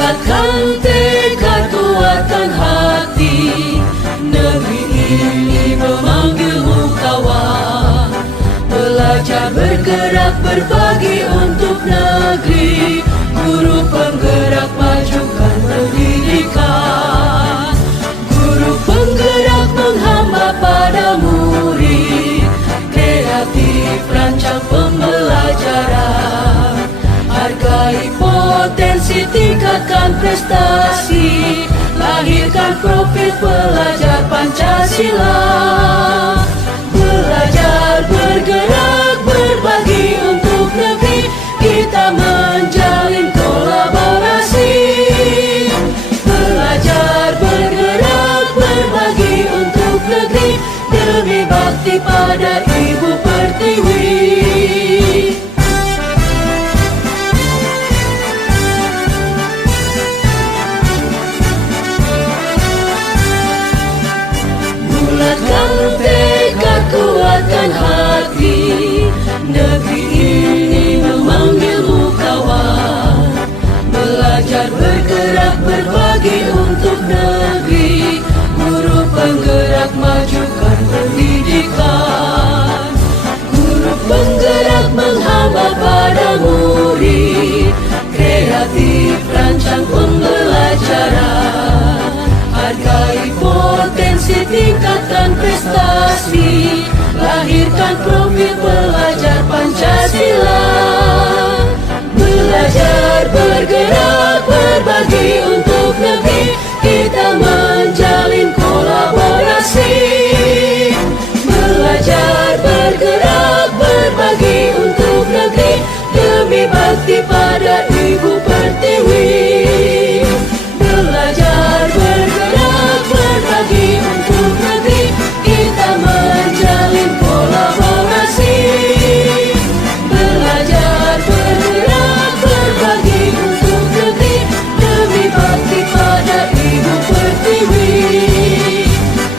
Bulatkan tekad, kuatkan hati, negeri ini memanggilmu kawan. Belajar, bergerak, berbagi untuk negeri. Guru penggerak, majukan pendidikan. Guru penggerak menghamba pada murid. Kreatif, rancang pembelajaran. Hargai potensi, tingkatkan prestasi. Lahirkan profil pelajar Pancasila. Belajar, bergerak, berbagi untuk negeri. Kita menjalin kolaborasi. Belajar, bergerak, berbagi untuk negeri. Demi bakti pada Ibu Pertiwi. Bulatkan tekad, kuatkan hati, negeri ini memanggilmu kawan. Belajar, bergerak, berbagi untuk negeri. Guru penggerak, majukan pendidikan. Guru penggerak menghamba pada murid. Kreatif, rancang pembelajaran. Hargai potensi, tingkatkan prestasi. Lahirkan profil pelajar Pancasila. Belajar, bergerak, berbagi untuk negeri. Kita menjalin kolaborasi. Belajar, bergerak, berbagi untuk negeri. Demi bakti pada Ibu Pertiwi. Belajar, bergerak, berbagi untuk negeri. Kita menjalin kolaborasi. Belajar, bergerak, berbagi untuk negeri. Demi bakti pada Ibu Pertiwi.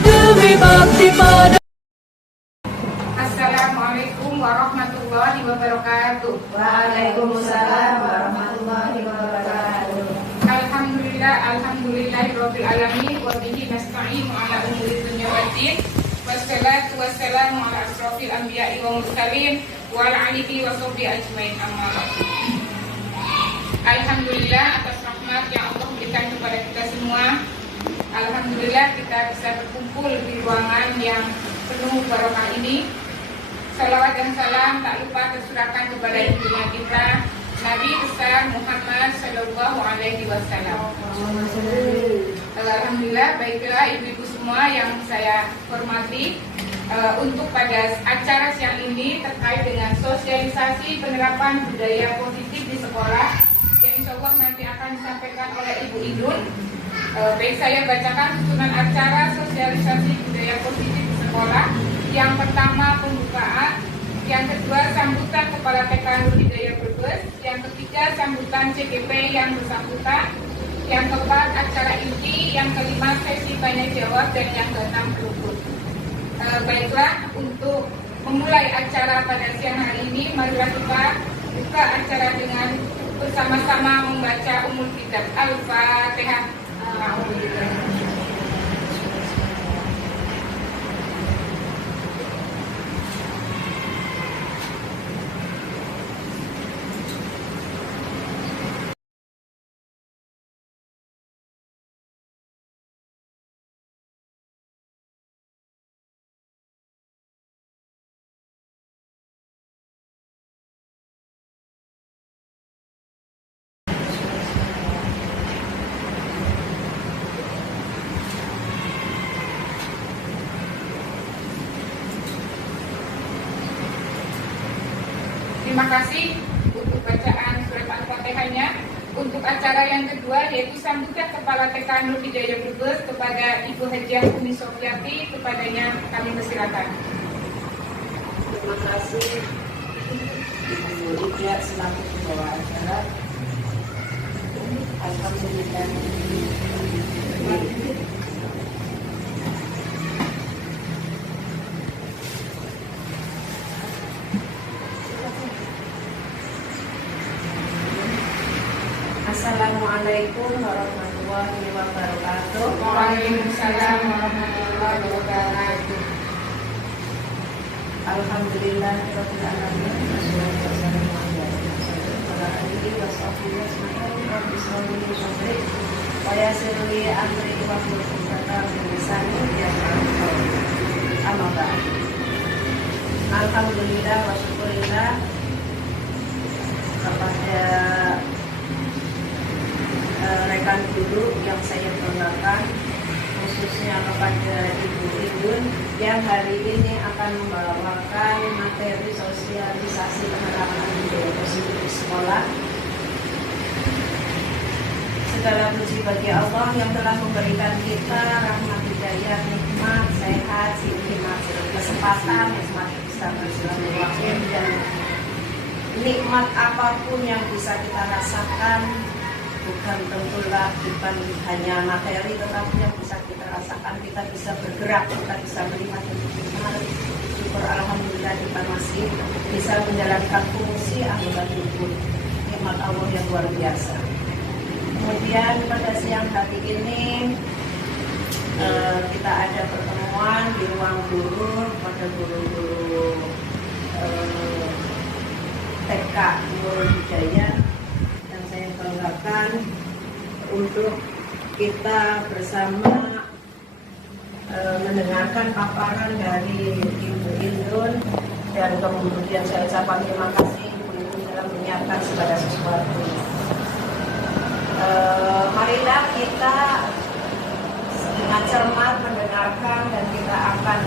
Demi bakti pada. Assalamualaikum warahmatullahi wabarakatuh. Waalaikumsalam warahmatullahi wabarakatuh. Alhamdulillahirabbil alamin wa bihi nasta'inu ala umuri dunya waddin. Wassalatu wassalamu ala asrofil anbiya'i wa mursalin wa ala alihi wa sahbihi ajmain, amma ba'du. Alhamdulillah atas rahmat yang Allah berikan kepada kita semua. Alhamdulillah kita bisa berkumpul di ruangan yang penuh barokah ini. Salawat dan salam tak lupa tercurahkan kepada junjungan kita Nabi besar Muhammad Sallallahu Alaihi Wasallam. Alhamdulillah, baiklah ibu-ibu semua yang saya hormati, untuk pada acara siang ini terkait dengan sosialisasi penerapan budaya positif di sekolah yang insya Allah nanti akan disampaikan oleh Ibu Idun. Baik, saya bacakan susunan acara sosialisasi budaya positif di sekolah. Yang pertama pembukaan, yang kedua sambutan Kepala TK Nur Hidayah Brebes, yang ketiga sambutan CGP yang bersangkutan, yang keempat acara inti, yang kelima sesi tanya jawab, dan yang keenam berikut. Baiklah, untuk memulai acara pada siang hari ini, marilah kita buka acara dengan bersama-sama membaca Ummul Kitab. Al-Fatihah. Terima kasih untuk bacaan surat Al-Fatihahnya. Untuk acara yang kedua yaitu sambutan Kepala TK Nur Hidayah Brebes kepada Ibu Hajiah Umi Sofiati, kepadanya kami persilakan. Terima kasih Ibu Ida selaku pembawa acara. Alhamdulillah. Assalamualaikum warahmatullahi wabarakatuh. Waalaikumsalam warahmatullahi wabarakatuh. Alhamdulillah rabbil alamin. Wassalatu wassalamu ala alihi washabbihi ajmain. Rabbi sholli wa sallim wa yassir li amri wahlul 'uqdatam min lisani yafqahu qawli. Amma ba'd. Alhamdulillah wa syukurillah kepada rekan guru yang saya banggakan, khususnya kepada Ibu Indun yang hari ini akan membawakan materi sosialisasi penerapan budaya positif di sekolah. Segala puji bagi Allah yang telah memberikan kita rahmat, hidayah, nikmat, sehat, hikmat, kesempatan yang semakin bisa bersilaturahim, dan nikmat apapun yang bisa kita rasakan, bukan tentulah bukan hanya materi, tetapi yang bisa kita rasakan, kita bisa bergerak, kita bisa melihat dan syukur alhamdulillah kita masih bisa menjalankan fungsi anggota tubuh. Nikmat Allah yang luar biasa. Kemudian pada siang hari ini kita ada pertemuan di ruang guru pada guru-guru TK Nurul Hidayah, yang saya banggakan untuk kita bersama mendengarkan paparan dari Ibu Indun, dan kemudian saya ucapkan terima kasih Ibu Indun dalam menyiapkan segala sesuatu. Marilah kita dengan cermat mendengarkan, dan kita akan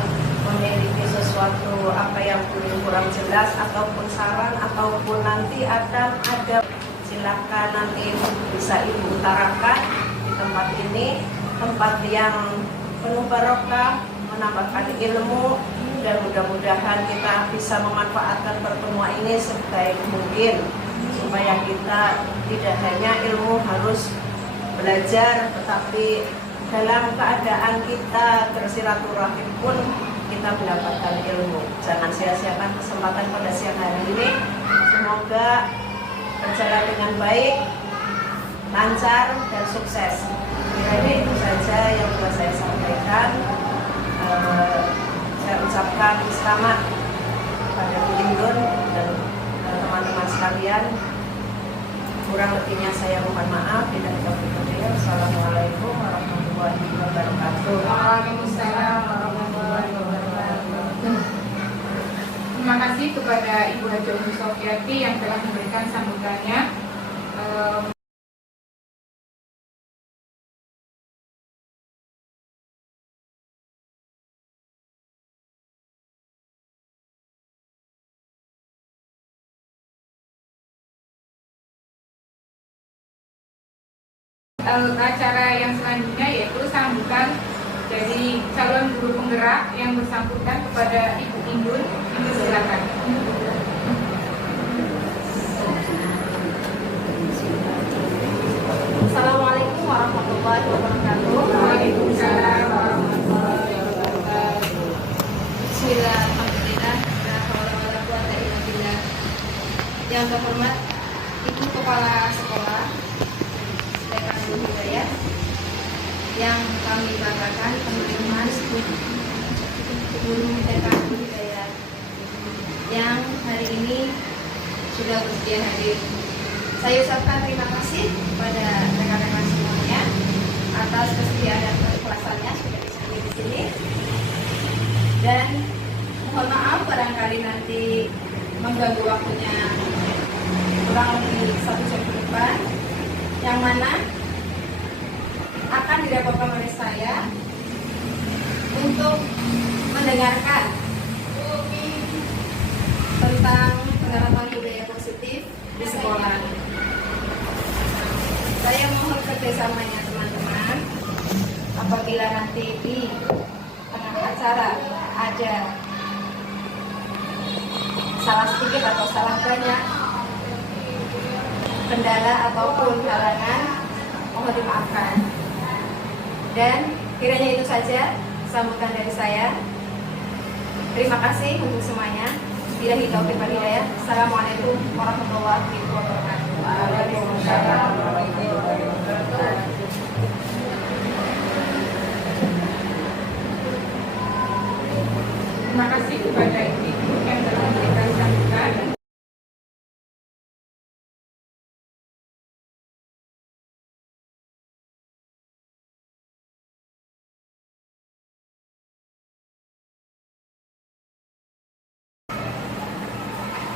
memiliki sesuatu apa yang kurang jelas ataupun saran ataupun nanti akan ada, silakan nanti bisa Ibu utarakan di tempat ini, tempat yang penuh barokah, menambahkan ilmu, dan mudah-mudahan kita bisa memanfaatkan pertemuan ini sebaik mungkin supaya kita tidak hanya ilmu harus belajar, tetapi dalam keadaan kita bersilaturahim pun kita mendapatkan ilmu. Jangan sia-siakan kesempatan pada siang hari ini. Semoga berjalan dengan baik, lancar, dan sukses. Jadi itu saja yang bisa saya sampaikan. Saya ucapkan selamat pada Bu Indun dan teman-teman sekalian. Kurang lebihnya saya mohon maaf. Assalamualaikum warahmatullahi wabarakatuh. Waalaikumsalam warahmatullahi wabarakatuh. Terima kasih kepada Ibu Haja Umi Sofiati yang telah memberikan sambutannya. Acara yang selanjutnya yaitu sambutan dari calon guru penggerak yang bersangkutan kepada Ibu Indun. Ibu silakan. Assalamualaikum warahmatullahi wabarakatuh. Waalaikumsalam warahmatullahi wabarakatuh. Bismillah, alhamdulillah, la haula wala quwata illa billah. Yang terhormat Ibu Kepala Sekolah TK Nurul Hidayah, yang kami banggakan teman-teman guru TK Nurul Hidayah yang hari ini sudah bersedia hadir. Saya ucapkan terima kasih kepada rekan-rekan semuanya atas kesediaan dan keikhlasannya sudah bisa hadir di sini. Dan mohon maaf barangkali nanti mengganggu waktunya kurang lebih 1 jam ke depan, yang mana akan didapatkan oleh saya untuk mendengarkan tentang penerapan budaya positif di sekolah. Saya mohon kerjasamanya teman-teman, apabila nanti di tengah acara ada salah sedikit atau salah banyak, kendala ataupun halangan, mohon dimaafkan. Dan kiranya itu saja sambutan dari saya. Terima kasih untuk semuanya. Billahi taufiq wal hidayah. Assalamualaikum warahmatullahi wabarakatuh. Waalaikumsalam warahmatullahi wabarakatuh.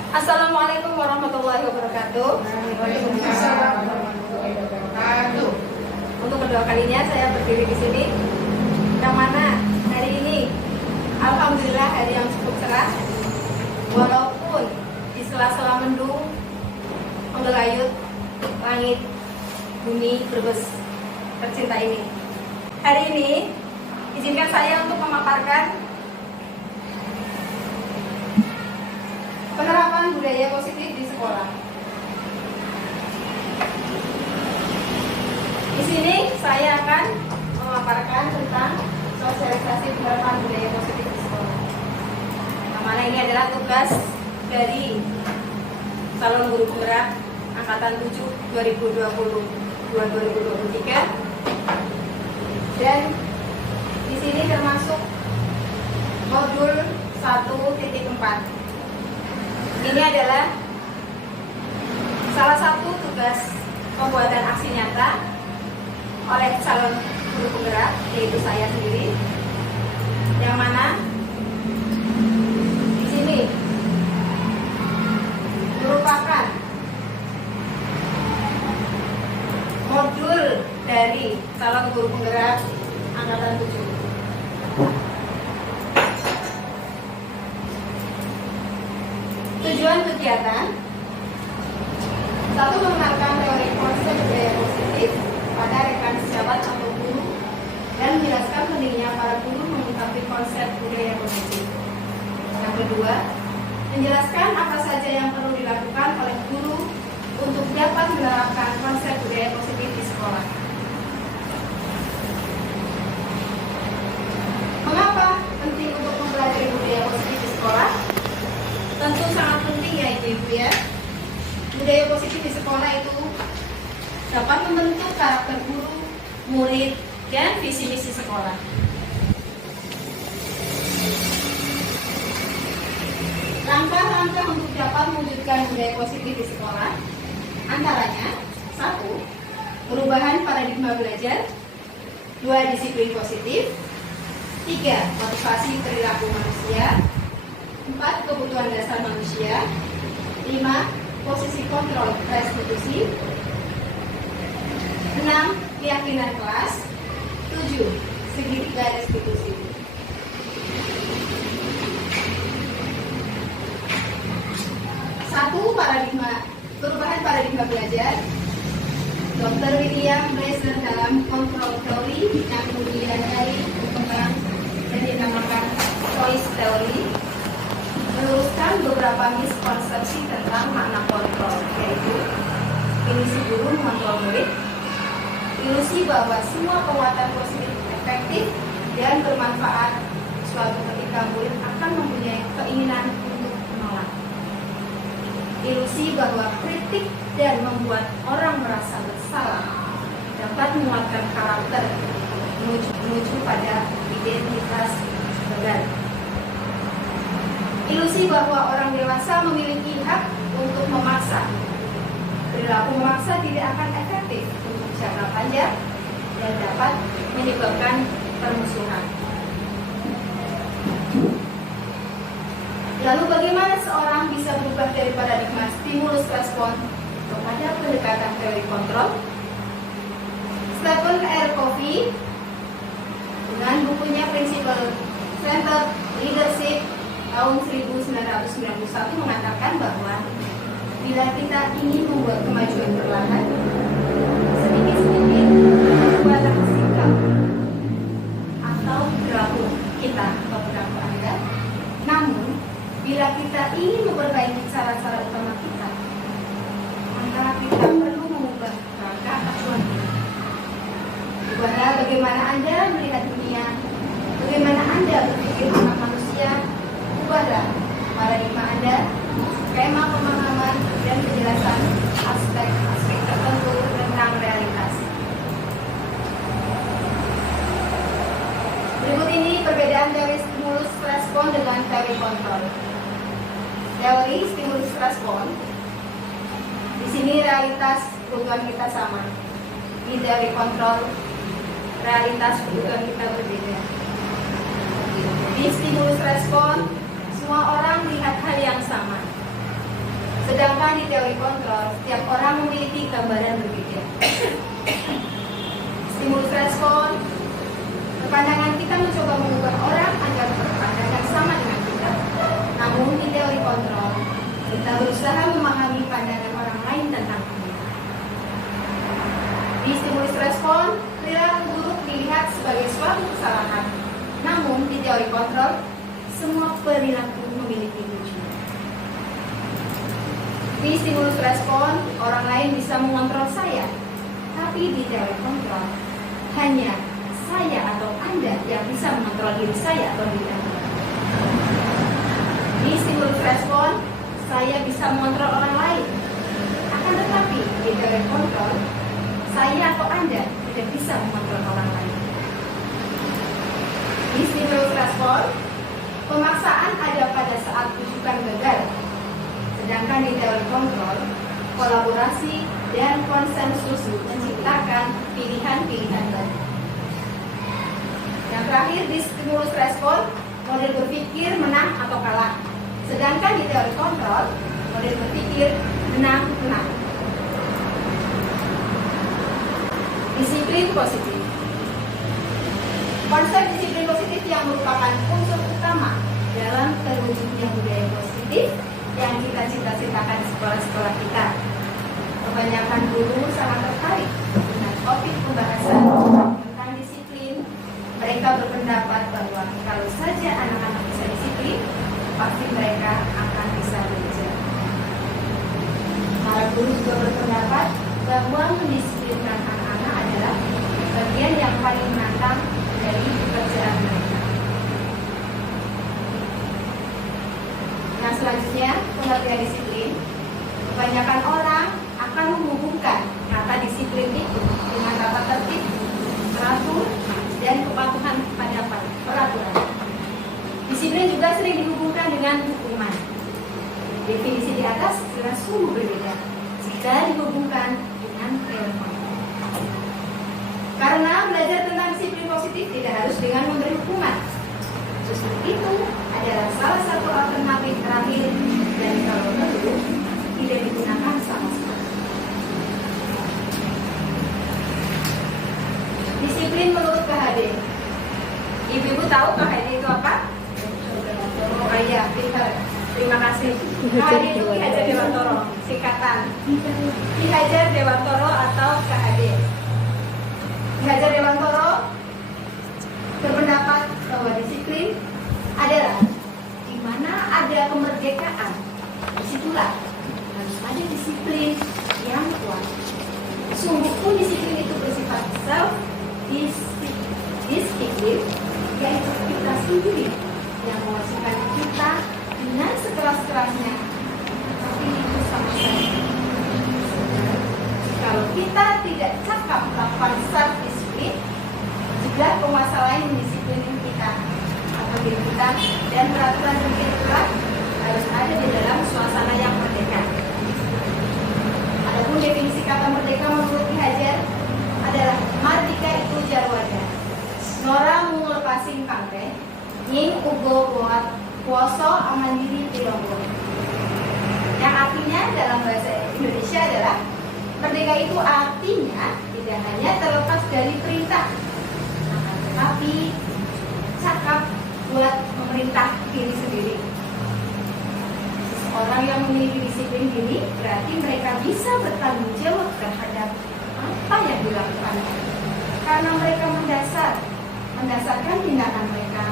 Assalamualaikum warahmatullahi wabarakatuh. Waalaikumsalam warahmatullahi wabarakatuh. Untuk kedua kalinya saya berdiri di sini, yang mana hari ini alhamdulillah hari yang cukup cerah, walaupun di sela-sela mendung menggelayut langit bumi Brebes tercinta ini. Hari ini izinkan saya untuk memaparkan penerapan budaya positif di sekolah. Di sini saya akan memaparkan tentang sosialisasi penerapan budaya positif di sekolah. Yang mana ini adalah tugas dari calon guru penggerak angkatan 7 2022-2023. Dan di sini termasuk modul 1.4. Ini adalah salah satu tugas pembuatan aksi nyata oleh calon guru penggerak, yaitu saya sendiri, yang mana di sini merupakan modul dari calon guru penggerak angkatan 7. Tujuan kegiatan: satu, mengenalkan teori konsep budaya positif pada rekan sejawat atau guru dan menjelaskan pentingnya para guru mengungkapkan konsep budaya positif. Yang kedua, menjelaskan apa saja yang perlu dilakukan oleh guru untuk dapat menerapkan konsep budaya positif di sekolah. Mengapa penting untuk mempelajari budaya positif di sekolah? Tentu sangat penting ya Ibu ya. Budaya positif di sekolah itu dapat membentuk karakter guru, murid, dan visi misi sekolah. Langkah-langkah untuk dapat mewujudkan budaya positif di sekolah antaranya: 1. Perubahan paradigma belajar. 2. Disiplin positif. 3. Motivasi perilaku manusia. 4. Kebutuhan dasar manusia. 5. Posisi kontrol restitusi. 6. Keyakinan kelas. 7. Segitiga restitusi. Satu, perubahan paradigma belajar. Dr. William Blaser dalam kontrol teori yang kemudian berkembang dan dinamakan choice theory meluruskan beberapa miskonsepsi tentang makna kontrol, yaitu ilusi guru mengontrol murid, ilusi bahwa semua kekuatan positif efektif dan bermanfaat suatu ketika murid akan mempunyai keinginan untuk menolak, ilusi bahwa kritik dan membuat orang merasa bersalah dapat menguatkan karakter menuju pada identitas benar. Ilusi bahwa orang dewasa memiliki hak untuk memaksa. Perilaku memaksa tidak akan efektif untuk jangka panjang dan dapat menyebabkan permusuhan. Lalu bagaimana seorang bisa berubah dari paradigma stimulus respon kepada pendekatan teori kontrol? Stephen R. Covey dengan bukunya Principle Centered Leadership tahun 1991 mengatakan bahwa bila kita ingin membuat kemajuan perlahan, sedikit-sedikit berubahlah sikap atau perilaku kita atau perilaku Anda. Namun, bila kita ingin memperbaiki cara-cara utama kita, maka kita perlu mengubah rangka acuan kita. Ubahlah bagaimana Anda melihat dunia, bagaimana Anda berpikir tentang manusia. Ubahlah paradigma Anda, skema pemahaman dan penjelasan aspek-aspek tertentu tentang realitas. Berikut ini perbedaan teori stimulus respon dengan teori kontrol. Teori stimulus respon, di sini realitas kebutuhan kita sama. Di teori kontrol, realitas kebutuhan kita berbeda. Di stimulus respon, semua orang melihat hal yang sama. Sedangkan di teori kontrol, setiap orang memiliki gambaran berbeda. Stimulus respon, pandangan kita mencoba mengubah orang agar berpandangan sama dengan kita. Namun di teori kontrol, kita berusaha memahami pandangan orang lain tentang kita. Di stimulus respon, perilaku buruk dilihat sebagai suatu kesalahan. Namun di teori kontrol, semua perilaku memiliki tujuan. Di stimulus respon, orang lain bisa mengontrol saya. Tapi di teori kontrol, hanya saya atau Anda yang bisa mengontrol diri saya atau diri Anda. Di stimulus respon, saya bisa mengontrol orang lain. Akan tetapi di teori kontrol, saya atau Anda tidak bisa mengontrol orang lain. Di stimulus respon, pemaksaan ada pada saat tujuan gagal. Sedangkan di teori kontrol, kolaborasi dan konsensus menciptakan pilihan-pilihan baru. Yang terakhir di stimulus respon, model berpikir menang atau kalah. Sedangkan di teori kontrol, model berpikir menang-menang. Disiplin positif. Konsep disiplin positif yang merupakan unsur utama dalam terwujudnya budaya positif yang kita cita-citakan di sekolah-sekolah kita. Kebanyakan guru sangat tertarik dengan topik pembahasan tentang disiplin. Mereka berpendapat bahwa kalau saja anak-anak bisa disiplin, pasti mereka akan bisa belajar. Para guru juga berpendapat bahwa mendisiplinkan anak-anak adalah bagian yang paling menantang dari pekerjaan mereka. Nah, selanjutnya pengertian disiplin. Kebanyakan orang akan menghubungkan kata disiplin itu dengan tata tertib, teratur, dan kepatuhan pada peraturan. Disiplin juga sering dihubungkan dengan hukuman. Definisi di atas jelas sungguh berbeda jika dihubungkan dengan teori kontrol. Karena belajar tentang disiplin positif tidak harus dengan memberi hukuman. Justru itu adalah salah satu alternatif terakhir dan kalau perlu tidak digunakan sama sekali. Disiplin menurut KHD. Ibu-ibu tahu KHD itu apa? Oh iya, pintar. Terima kasih. KHD itu Ki Hajar Dewantoro, singkatan. Ki Hajar Dewantoro atau KHD. Ki Hajar Dewantoro berpendapat bahwa disiplin adalah di mana ada kemerdekaan, disitulah harus ada disiplin yang kuat. Sungguh pun disiplin itu bersifat self-disiplin, yaitu kita sendiri yang mewajibkan kita dengan sekeras-kerasnya. Tapi itu sama saja. Kalau kita tidak cakap melakukan self-disiplin, juga penguasa lain mendisiplin kita atau diri kita, dan peraturan berikutlah harus ada di dalam suasana yang merdeka. Adapun definisi kata merdeka menurut Ki Hajar adalah mardika itu jarwada. Nora menglepasing pangke, nying ugo buat kuoso amandiri tilonggo. Yang artinya dalam bahasa Indonesia adalah merdeka itu artinya tidak hanya terlepas dari perintah, tapi cakap buat memerintah diri sendiri. Orang yang memiliki disiplin diri berarti mereka bisa bertanggung jawab terhadap apa yang dilakukan, karena mereka mendasarkan tindakan mereka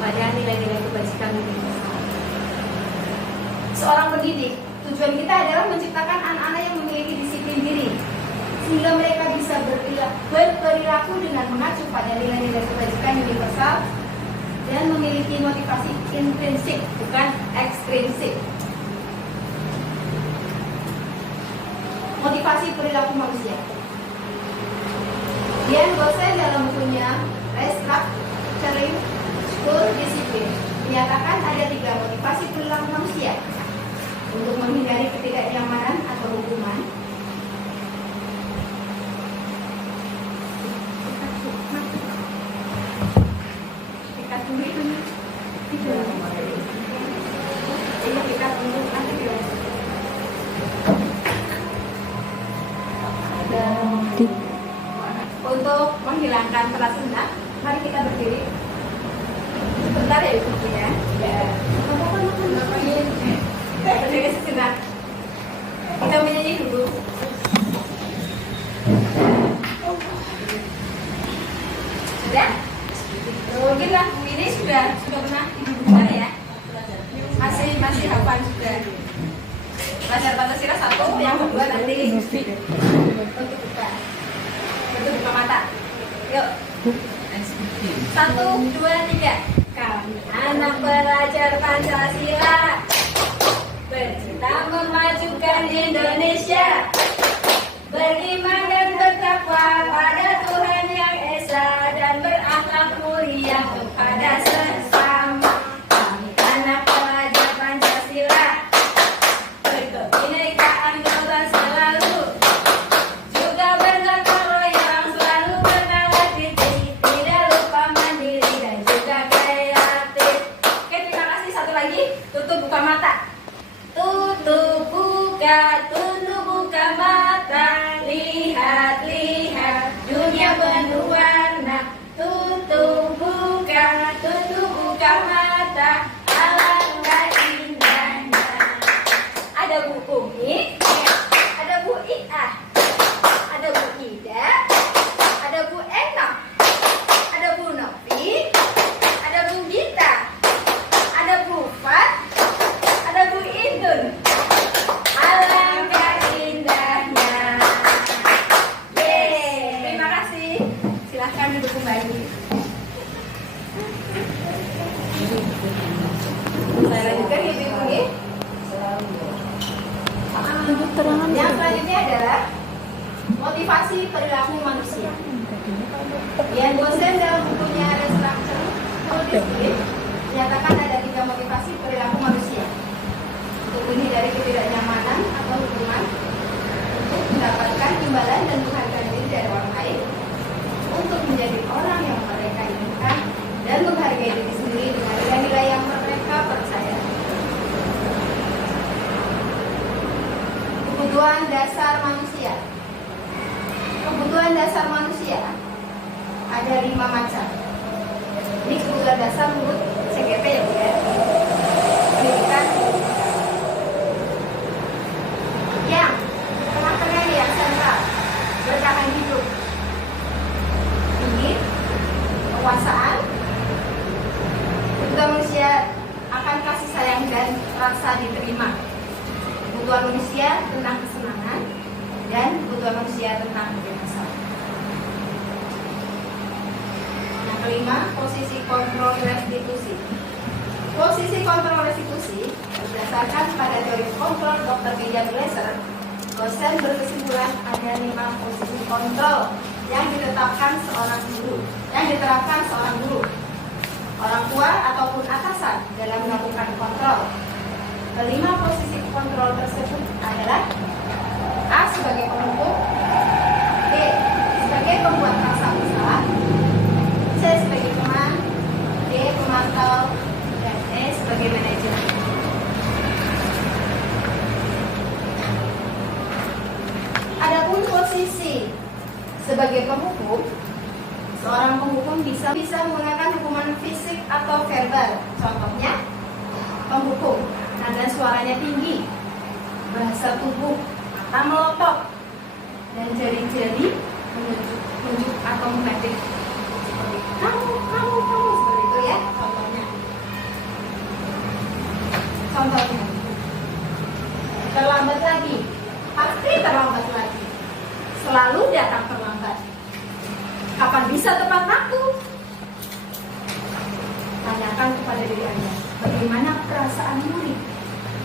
pada nilai-nilai kebajikan universal. Seorang pendidik, tujuan kita adalah menciptakan anak-anak yang memiliki disiplin diri, sehingga mereka bisa berperilaku dengan mengacu pada nilai-nilai kebajikan universal dan memiliki motivasi intrinsik, bukan ekstrinsik. Motivasi perilaku manusia. Dian Gosen dalam bukunya Restructuring School Discipline menyatakan ada 3 motivasi perilaku manusia untuk menghindari ketidaknyamanan atau hukuman. Untuk menghilangkan rasa sejenak, mari kita berdiri. Sebentar ya Ibu ya. Ya. Berdiri sejenak. Kita menyanyi dulu. Sudah? Mungkin lah ini sudah pernah Ibu dengar ya. Masih hafal juga. Belajar Pancasila 1, yang kedua nanti untuk buka. Untuk buka mata. Yuk. 1, 2, 3. Kami anak pelajar Pancasila, bercita memajukan Indonesia, beriman dan bertakwa pada Tuhan Yang Esa, dan berakhlak mulia kepada sesama. Kami anak pelajar Pancasila, berkebinekaan global selalu, juga bergotong royong, selalu merawat diri, tidak lupa mandiri dan juga kreatif. Oke, terima kasih. Satu lagi, tutup buka mata. Tutup buka mata, lihat dunia penuh warna. Tutup buka mata, alangkah indahnya. Ada Bu Umi, ada Bu Iah, ada Bu Ida, ada Bu Enok, ada Bu Novi, ada Bu Gita, ada Bu Fat, ada Bu Indun. Alangkah indahnya. Yeay, terima kasih. Silahkan duduk kembali. Saya lanjutkan ya Ibu ya. Yang selanjutnya adalah motivasi perilaku manusia. Yang dosen dalam bukunya Restructure of Discipline menyatakan ada 3 motivasi perilaku manusia. Terdiri dari ketidaknyamanan atau hubungan untuk mendapatkan imbalan dan menghargai diri dari orang lain, untuk menjadi orang yang mereka inginkan, dan menghargai diri sendiri dengan nilai-nilai yang mereka percaya. Kebutuhan dasar manusia. Kebutuhan dasar manusia ada 5 macam. Ini kebutuhan dasar menurut CGP ya. Pendidikan yang tengah-tengah yang sentral, bertahan hidup. Ini kekuasaan. Kebutuhan manusia akan kasih sayang dan rasa diterima. Kebutuhan manusia tentang kesenangan, dan kebutuhan manusia tentang kebebasan. Yang kelima, posisi kontrol restitusi. Posisi kontrol restitusi berdasarkan pada teori kontrol Dr. Gejan Glaser, dosen berkesimpulan ada 5 posisi kontrol yang ditetapkan seorang guru, orang tua ataupun atasan dalam melakukan kontrol. Kelima posisi kontrol tersebut adalah A sebagai penghukum, B sebagai pembuat rasa bersalah, C sebagai teman, D pemantau, dan E sebagai manajer. Adapun posisi sebagai penghukum, seorang penghukum bisa menggunakan hukuman fisik atau verbal. Contohnya, penghukum nada suaranya tinggi, bahasa tubuh, mata melotot, dan jari-jari menunjuk atau mengadik seperti kamu seperti itu ya. Contohnya, terlambat lagi, pasti terlambat lagi, selalu datang terlambat. Kapan bisa tepat waktu? Tanyakan kepada diri Anda, bagaimana perasaan murid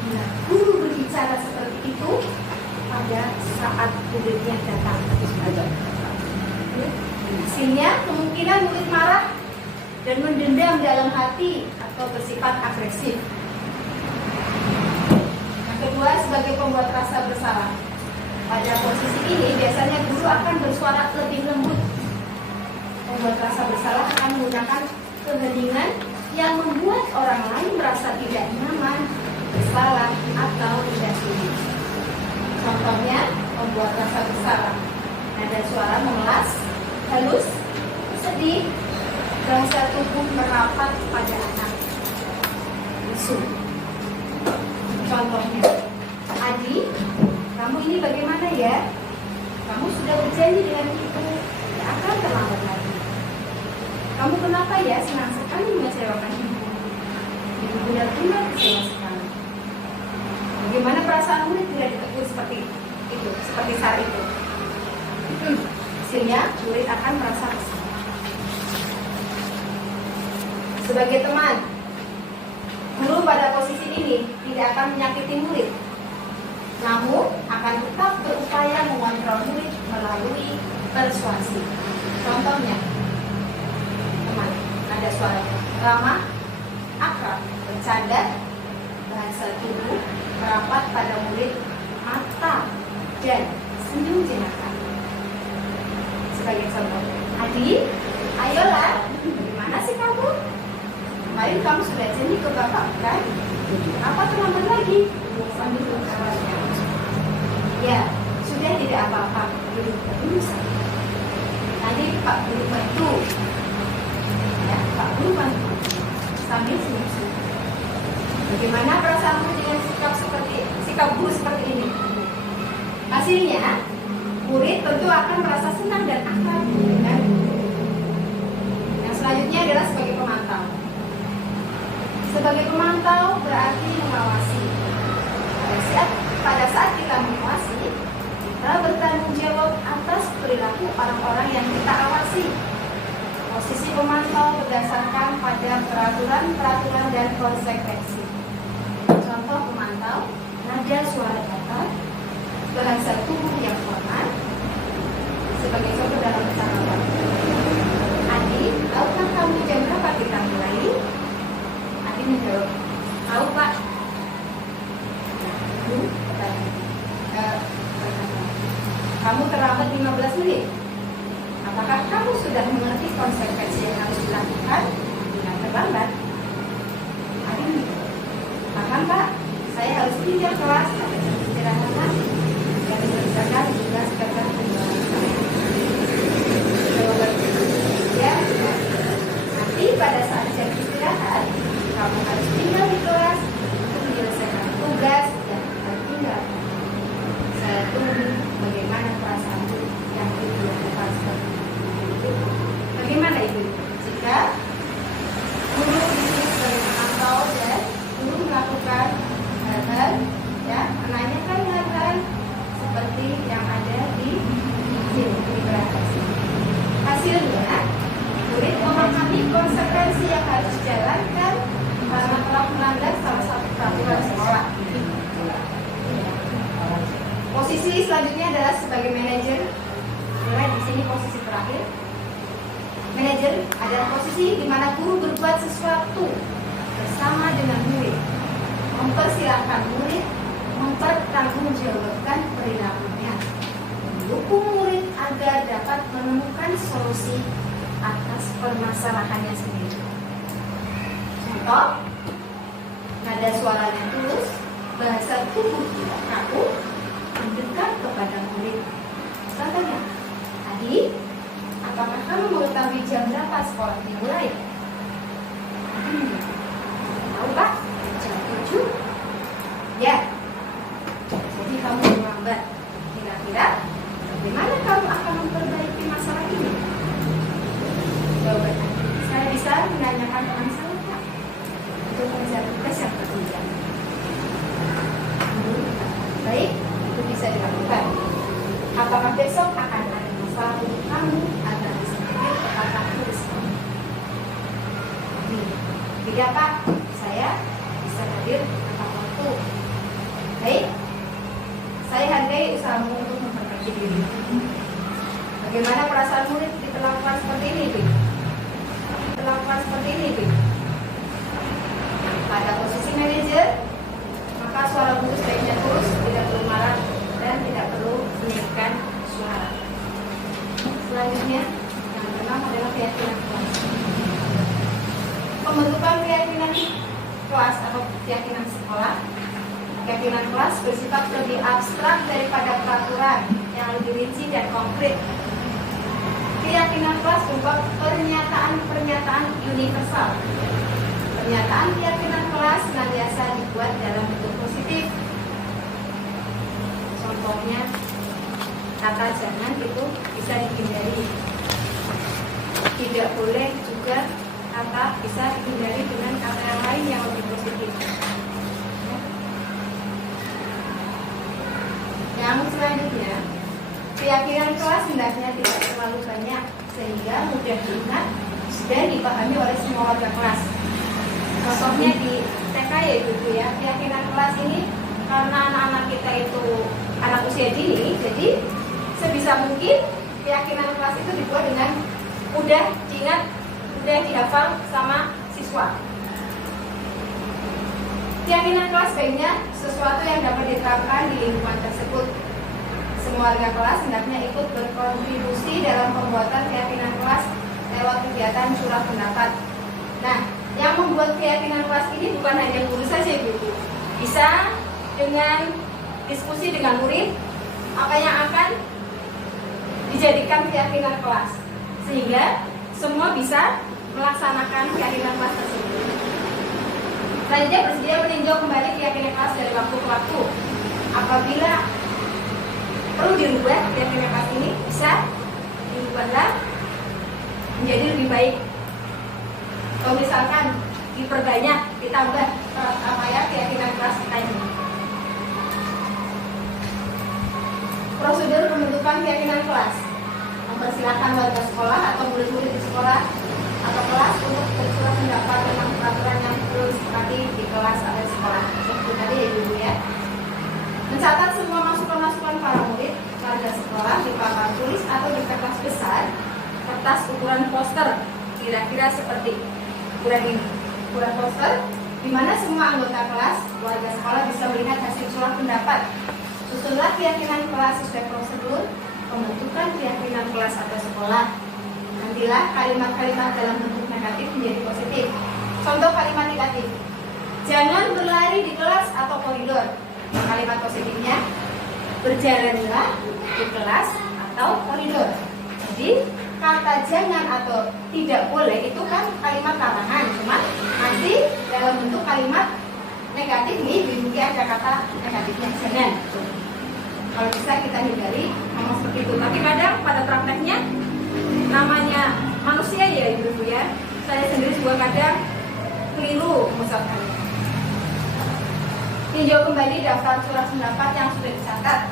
bila guru berbicara seperti itu pada saat muridnya datang. Hasilnya kemungkinan murid marah dan mendendam dalam hati atau bersifat agresif. Yang kedua, sebagai pembuat rasa bersalah. Pada posisi ini biasanya guru akan bersuara lebih lembut. Pembuat rasa bersalah akan menggunakan keheningan yang membuat orang lain merasa tidak nyaman, bersalah, atau tidak setuju. Contohnya, membuat rasa bersalah. Nada suara memelas, merapat pada anak musuh. Contohnya, Adi, kamu ini bagaimana ya? Kamu sudah berjanji dengan ibu, tidak akan terlambat lagi. Kamu kenapa ya senang sekali mengecewakan ibu? Ibu benar-benar kecewa sekali. Bagaimana perasaan murid tidak ditegur seperti itu, seperti saat itu? Hasilnya, murid akan merasa kesal. Sebagai teman, guru pada posisi ini tidak akan menyakiti murid, namun akan tetap berupaya mengontrol murid melalui persuasi. Contohnya, teman, ada suara ramah, akrab, bercanda, bahasa tubuh, merapat pada murid, mata, dan senyum jenaka. Sebagai contoh, Adi, ayolah, bagaimana sih kamu? Kemarin kamu sudah janji ke bapak, kan? Apa terlambat lagi? Sambil berkawannya. Ya, sudah tidak apa-apa. Duduk dulu saja. Nanti Pak Guru bantu. Ya, Pak Guru bantu. Sambil senyum-senyum. Bagaimana perasaanmu dengan sikap guru seperti ini? Hasilnya, murid tentu akan merasa senang dan akrab dengan guru. Yang selanjutnya adalah sebagai pemantau. Sebagai pemantau berarti mengawasi. Pada saat kita mengawasi, kita bertanggung jawab atas perilaku orang-orang yang kita awasi. Posisi pemantau berdasarkan pada peraturan dan konsekuensi. Contoh pemantau, nada suara datar, bahasa tubuh yang formal. Sebagai contoh dalam percakapan, Adi, tahukah kamu jam berapa kita mulai? Adi menjawab, tahu Pak. Kamu terlambat 15 menit. Apakah kamu sudah mengerti konsekuensi yang harus dilakukan bila terlambat? Adi menjawab, paham Pak. Saya harus tinggal kelas, ada jam istirahat, dan mengerjakan tugas kerja penjualan saya. Ya, nanti pada saat jam istirahat, kamu harus tinggal di kelas untuk menyelesaikan tugas dan tinggal. Saya tunggu bagaimana perasaanmu yang itu lakukan seperti itu. Bagaimana itu? Jika guru disini sebagai pemantau dan guru melakukan hal-hal, ya, menanyakan hal-hal seperti yang ada di presentasi. Hasilnya, murid memahami konsekuensi yang harus dijalankan karena telah melanggar salah satu peraturan sekolah. Posisi selanjutnya adalah sebagai manajer. Mulai di sini posisi terakhir. Manajer adalah posisi di mana guru berbuat sesuatu bersama dengan murid, mempersilahkan murid mempertanggungjawabkan perilakunya, mendukung murid agar dapat menemukan solusi atas permasalahannya sendiri. Contoh, nada suaranya tulus, bahasa tubuh tidak kaku, mendekat kepada murid. Contohnya, Adi, apakah kamu mengetahui jam berapa sekolah dimulai? Tahu Pak, jam 7. Ya, jadi kamu terlambat. Kira-kira bagaimana kamu akan memperbaiki masalah ini? Jawaban Adi, saya bisa menanyakan teman saya Pak untuk mengejar tugas yang berbeda. Baik, itu bisa dilakukan. Apakah besok akan ada masalah untuk kamu agar bisa hadir tepat waktu di sekolah? Tidak Pak, saya bisa hadir tepat waktu. Baik, saya hargai usahamu untuk memperbaiki diri. Bagaimana perasaan murid diperlakukan seperti ini, Bi? Pada posisi manajer, maka suara guru sebaiknya terus, tidak perlu marah dan tidak perlu menaikkan suara. Selanjutnya, yang keenam adalah keyakinan kelas. Pembentukan keyakinan kelas atau keyakinan sekolah. Keyakinan kelas bersifat lebih abstrak daripada peraturan yang lebih rinci dan konkret. Keyakinan kelas berupa bahwa pernyataan universal, pernyataan keyakinan kelas senantiasa dibuat dalam bentuk positif. Contohnya, kata jangan itu bisa dihindari. Tidak boleh juga kata bisa dihindari dengan kata yang lain yang lebih positif. Yang selanjutnya, keyakinan kelas hendaknya tidak terlalu banyak sehingga mudah diingat dan dipahami oleh semua warga kelas. Contohnya di TK ya Ibu ya, keyakinan kelas ini karena anak-anak kita itu anak usia dini, jadi sebisa mungkin keyakinan kelas itu dibuat dengan mudah diingat, mudah dihafal sama siswa. Keyakinan kelas baiknya sesuatu yang dapat diterapkan di lingkungan tersebut. Semua warga kelas hendaknya ikut berkontribusi dalam pembuatan keyakinan kelas lewat kegiatan curah pendapat. Nah, yang membuat keyakinan kelas ini bukan hanya guru saja, Ibu. Bisa dengan diskusi dengan murid apa yang akan dijadikan keyakinan kelas, sehingga semua bisa melaksanakan keyakinan kelas tersebut. Selanjutnya, bersedia meninjau kembali keyakinan kelas dari waktu ke waktu. Apabila perlu dirubah keyakinan kelas ini, bisa dirubahlah menjadi lebih baik. Kalau misalkan diperbanyak, ditambah apa ya keyakinan kelas kita ini. Prosedur pembentukan keyakinan kelas: mempersilahkan warga sekolah atau murid-murid di sekolah atau kelas untuk bersurat pendapat tentang peraturan yang perlu disepakati di kelas atau sekolah. Seperti tadi ya Ibu ya. Mencatat semua masukan-masukan para murid, warga sekolah di papan tulis atau di kertas besar, kertas ukuran poster, kira-kira seperti ukuran ini. Ukuran poster di mana semua anggota kelas, warga sekolah bisa melihat hasil surat pendapat. Susunlah keyakinan kelas sesuai prosedur pembentukan keyakinan kelas atau sekolah. Nantilah kalimat-kalimat dalam bentuk negatif menjadi positif. Contoh kalimat negatif: jangan berlari di kelas atau koridor. Kalimat positifnya: berjalanlah di kelas atau koridor. Jadi kata jangan atau tidak boleh itu kan kalimat larangan, cuma nanti dalam bentuk kalimat negatif nih dimiliki ada kata negatifnya jangan. Kalau bisa kita hindari ngomong seperti itu. Tapi kadang pada prakteknya namanya manusia ya Ibu ya. Saya sendiri juga kadang keliru mengucapkannya. Tinjau kembali daftar surat pendapat yang sudah dicatat.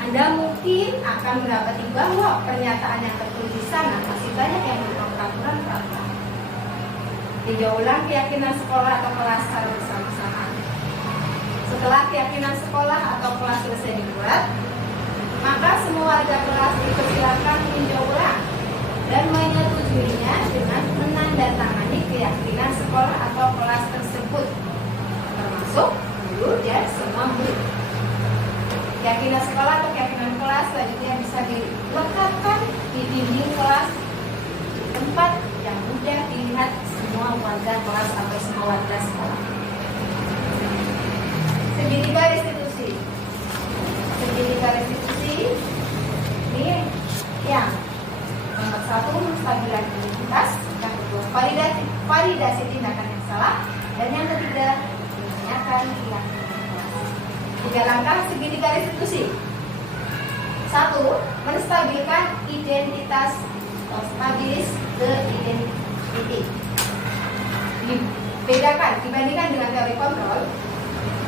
Anda mungkin akan mendapati bahwa pernyataan yang tertulis di sana masih banyak yang berupa peraturan-peraturan. Tinjau ulang keyakinan sekolah atau kelas secara bersama-sama. Setelah keyakinan sekolah atau kelas selesai dibuat, maka semua warga kelas dipersilakan meninjau ulang dan menyetujuinya dengan menandatangani keyakinan sekolah atau kelas tersebut, termasuk guru dan semua murid. Keyakinan sekolah atau keyakinan kelas selanjutnya bisa dilekatkan di dinding kelas, di tempat yang mudah dilihat semua warga kelas atau semua warga sekolah. Segitiga restitusi. Segitiga restitusi ini yang nomor 1 menstabilkan identitas, yang kedua validasi tindakan yang salah, dan yang ketiga menanyakan keyakinan kelas. 3 langkah segitiga restitusi. 1. Menstabilkan identitas atau stabilis the identity. Dibedakan dibandingkan dengan teori kontrol.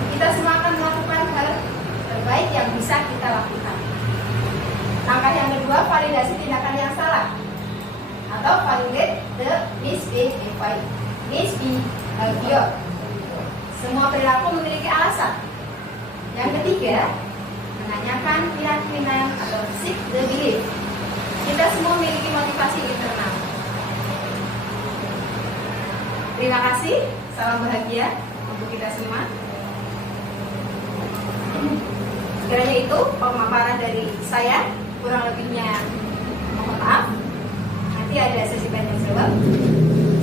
Kita semua akan melakukan hal terbaik yang bisa kita lakukan. Langkah yang kedua, validasi tindakan yang salah atau validate the misbehavior. Semua perilaku memiliki alasan. Yang ketiga, menanyakan keyakinan atau seek the belief. Kita semua memiliki motivasi internal. Terima kasih, salam bahagia untuk kita semua. Kiranya itu pemaparan dari saya, kurang lebihnya mohon maaf. Nanti ada sesi tanya jawab.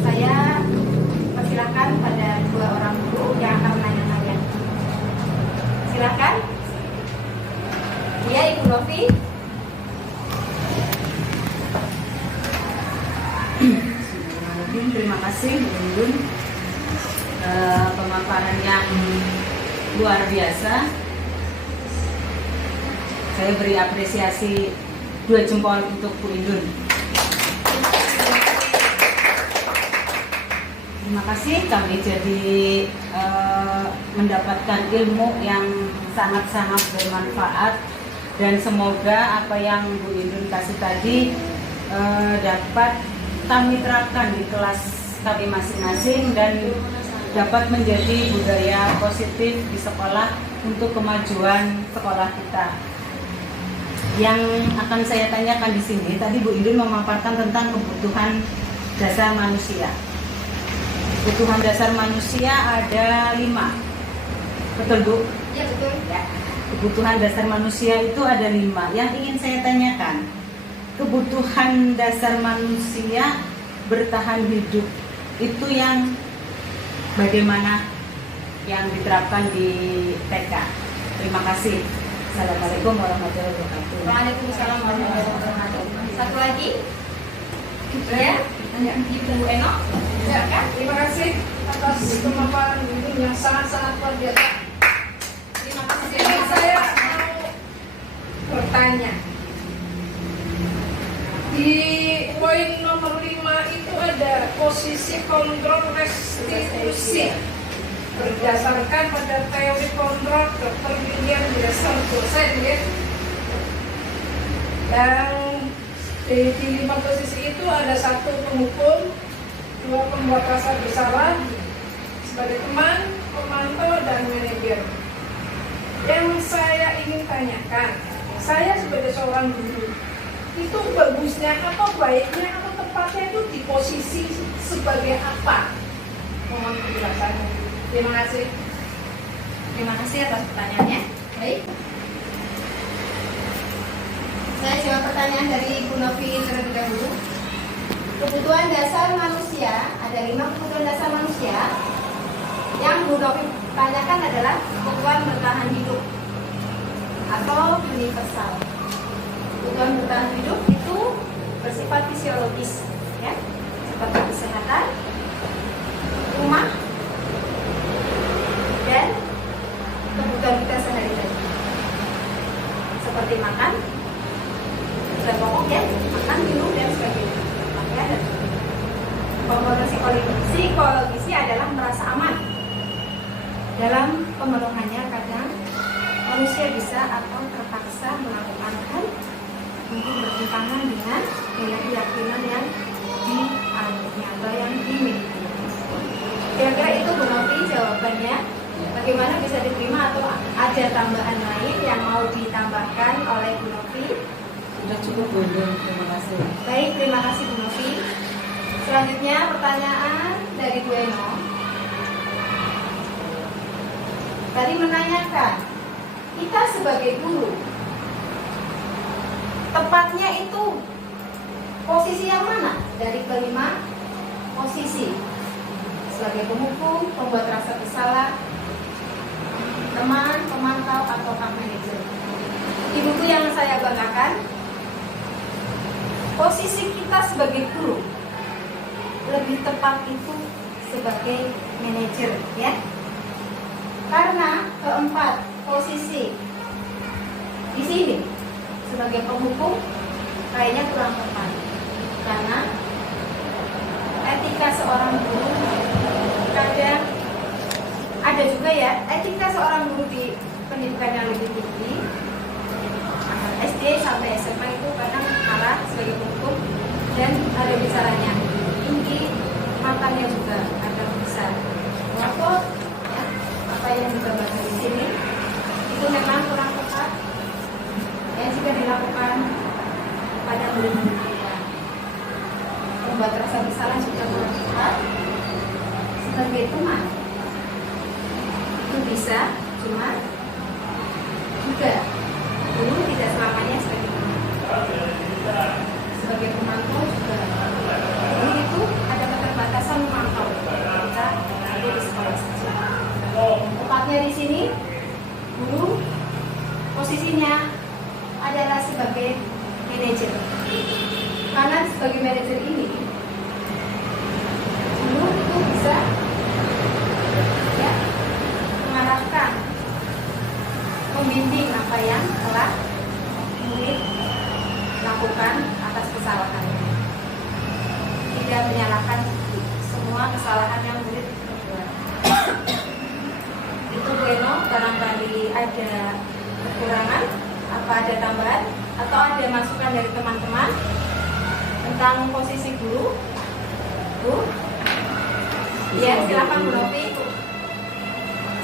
Saya persilahkan pada 2 orang guru yang akan menanya-nanya. Silakan. Ya, Ibu Novi. Terima kasih Bu Indun, pemaparan yang luar biasa. Saya beri apresiasi 2 jempol untuk Bu Indun. Terima kasih, kami jadi mendapatkan ilmu yang sangat-sangat bermanfaat, dan semoga apa yang Bu Indun kasih tadi dapat kami terapkan di kelas kami masing-masing dan dapat menjadi budaya positif di sekolah untuk kemajuan sekolah kita. Yang akan saya tanyakan di sini, tadi Bu Indun memaparkan tentang kebutuhan dasar manusia. Kebutuhan dasar manusia ada 5, betul Bu? Ya betul. Ya. Kebutuhan dasar manusia itu ada 5. Yang ingin saya tanyakan, kebutuhan dasar manusia bertahan hidup itu yang bagaimana yang diterapkan di TK? Terima kasih. Assalamualaikum warahmatullahi wabarakatuh. Waalaikumsalam warahmatullahi wabarakatuh. Satu lagi, ya, Ibu Eno. Ya, terima kasih atas pemaparan ini yang sangat-sangat luar biasa. Terima kasih. Jadi saya mau bertanya. Di poin nomor 5 itu ada posisi kontrol restitusi berdasarkan pada teori kontrol Dr. William Jason dosen ya. Dan di 5 posisi itu ada 1 penghukum, 2 pembuat rasa bersalah sebagai teman, pemantau, dan manajer. Yang saya ingin tanyakan, saya sebagai seorang guru, itu bagusnya atau baiknya atau tepatnya itu di posisi sebagai apa? Mohon penjelasannya. Terima kasih. Terima kasih atas pertanyaannya. Baik. Saya jawab pertanyaan dari Bu Novi terlebih dahulu. Kebutuhan dasar manusia, ada 5 kebutuhan dasar manusia. Yang Bu Novi tanyakan adalah kebutuhan bertahan hidup atau universal. Kebutuhan bertahan hidup itu bersifat fisiologis, ya, seperti kesehatan, rumah, dan kebutuhan kita sehari-hari, seperti makan, kebutuhan pokok ya, makan, minum, dan sebagainya. Pakaian dan sebagainya. Komponen psikologisnya adalah merasa aman dalam pemenuhannya. Kadang manusia bisa atau terpaksa melakukan hal mungkin bertentangan dengan keyakinan yang dianutnya atau yang dimiliki. Kira-kira itu Bu Novi jawabannya. Bagaimana bisa diterima atau ada tambahan lain yang mau ditambahkan oleh Bu Novi? Sudah cukup Bu Indun, terima kasih. Baik, terima kasih Bu Novi. Selanjutnya pertanyaan dari Bu Eno. Tadi menanyakan, kita sebagai guru, tepatnya itu posisi yang mana dari kelima posisi? Sebagai penghukum, pembuat rasa bersalah, teman, pemantau, atau manajer. Di buku yang saya banggakan, posisi kita sebagai guru lebih tepat itu sebagai manajer, ya. Karena keempat posisi di sini sebagai penghukum kayaknya kurang tepat. Karena etika seorang guru kadang ada juga ya, etika seorang guru di pendidikan yang lebih tinggi, SD sampai SMA itu kadang kalah sebagai penghukum, dan ada bicaranya tinggi, matanya juga agak besar. Ngotot, ya, apa yang digambarkan di sini itu memang kurang tepat. Yang jika dilakukan pada murid-murid kita, membuat rasa bersalah juga kurang tepat. Sebagai teman itu bisa, cuma juga guru tidak selamanya sebagai teman. Sebagai pemantau juga guru itu ada keterbatasan memantau kita ada di sekolah saja. Tepatnya di sini guru posisinya adalah sebagai manajer. Karena sebagai manajer ini tidak menyalahkan semua kesalahan yang murid berbuat. Itu Bueno, barangkali ada kekurangan, apa ada tambahan atau ada masukan dari teman-teman tentang posisi guru? Bu? Ya, silakan Bu Novi.